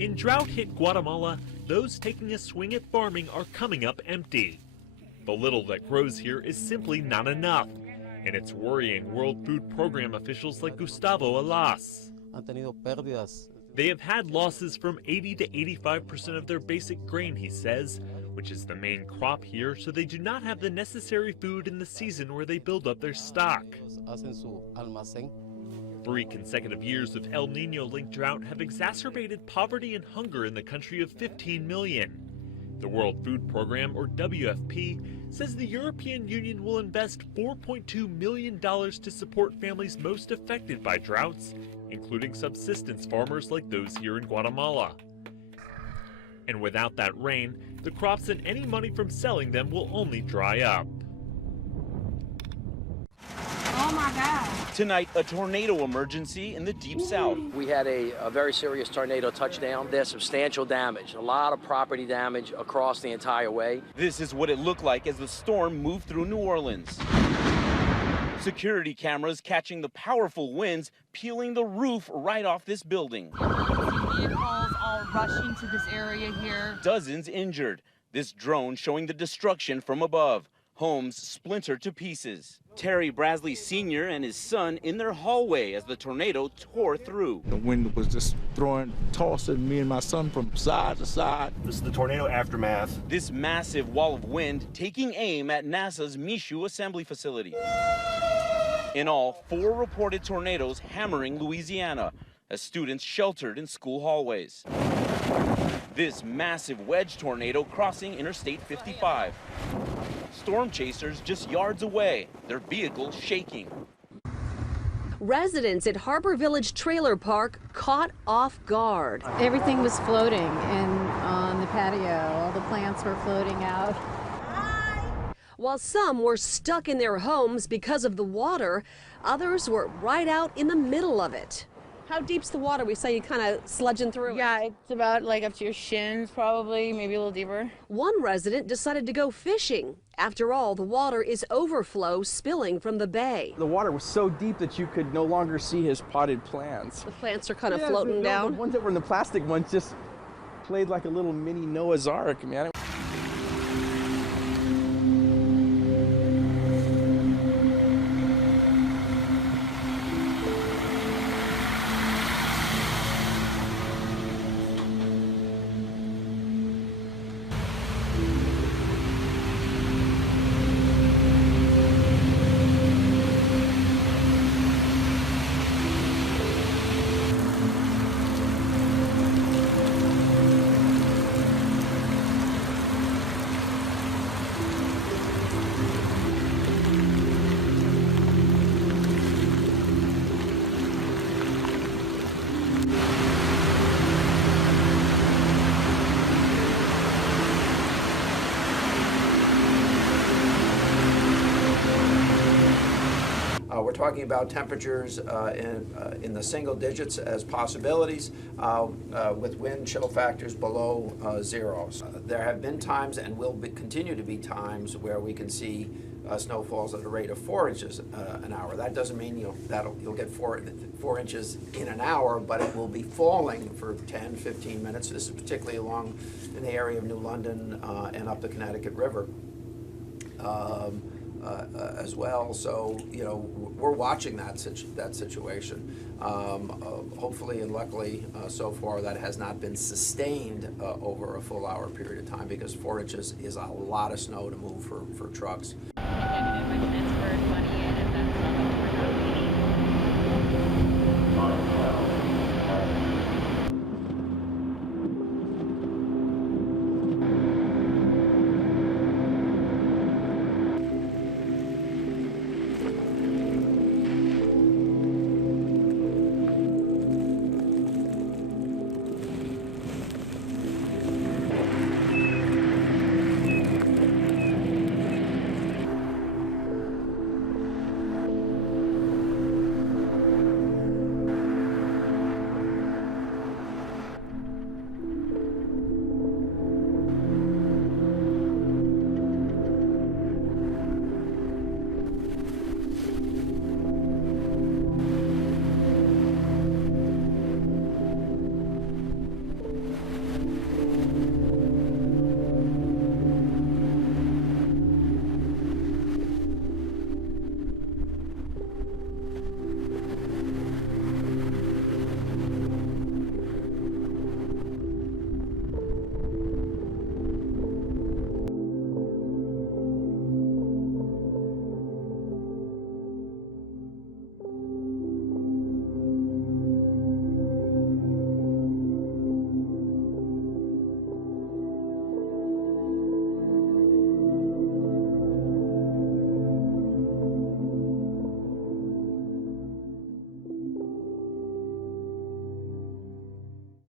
In drought-hit Guatemala, those taking a swing at farming are coming up empty. The little that grows here is simply not enough, and it's worrying World Food Program officials like Gustavo Alas. They have had losses from 80 to 85% of their basic grain, he says, which is the main crop here, so they do not have the necessary food in the season where they build up their stock. 3 consecutive years of El Nino-linked drought have exacerbated poverty and hunger in the country of 15 million. The World Food Program, or WFP, says the European Union will invest $4.2 million to support families most affected by droughts, including subsistence farmers like those here in Guatemala. And without that rain, the crops and any money from selling them will only dry up. Oh my God. Tonight, a tornado emergency in the deep south. We had a very serious tornado touchdown. There's substantial damage, a lot of property damage across the entire way. This is what it looked like as the storm moved through New Orleans. Security cameras catching the powerful winds peeling the roof right off this building. Vehicles all rushing to this area here. Dozens injured. This drone showing the destruction from above. Homes splintered to pieces. Terry Brasley Sr. and his son in their hallway as the tornado tore through. The wind was just tossing me and my son from side to side. This is the tornado aftermath. This massive wall of wind taking aim at NASA's Michoud assembly facility. In all, 4 reported tornadoes hammering Louisiana as students sheltered in school hallways. This massive wedge tornado crossing Interstate 55. Storm chasers just yards away, their vehicles shaking. Residents at Harbor Village Trailer Park caught off guard. Everything was floating on the patio. All the plants were floating out. While some were stuck in their homes because of the water, others were right out in the middle of it. How deep's the water? We say you kind of sludging through it. Yeah, it's about like up to your shins probably, maybe a little deeper. One resident decided to go fishing. After all, the water is overflow spilling from the bay. The water was so deep that you could no longer see his potted plants. The plants are kind of floating down. The ones that were in the plastic ones just played like a little mini Noah's Ark, man. We're talking about temperatures in the single digits as possibilities with wind chill factors below 0. There have been times and will continue to be times where we can see snowfalls at a rate of 4 inches an hour. That doesn't mean you'll get 4 inches in an hour, but it will be falling for 10, 15 minutes. This is particularly along in the area of New London and up the Connecticut River. As well, so we're watching that situation. Hopefully and luckily, so far that has not been sustained over a full hour period of time, because 4 inches is a lot of snow to move for trucks. And my transfer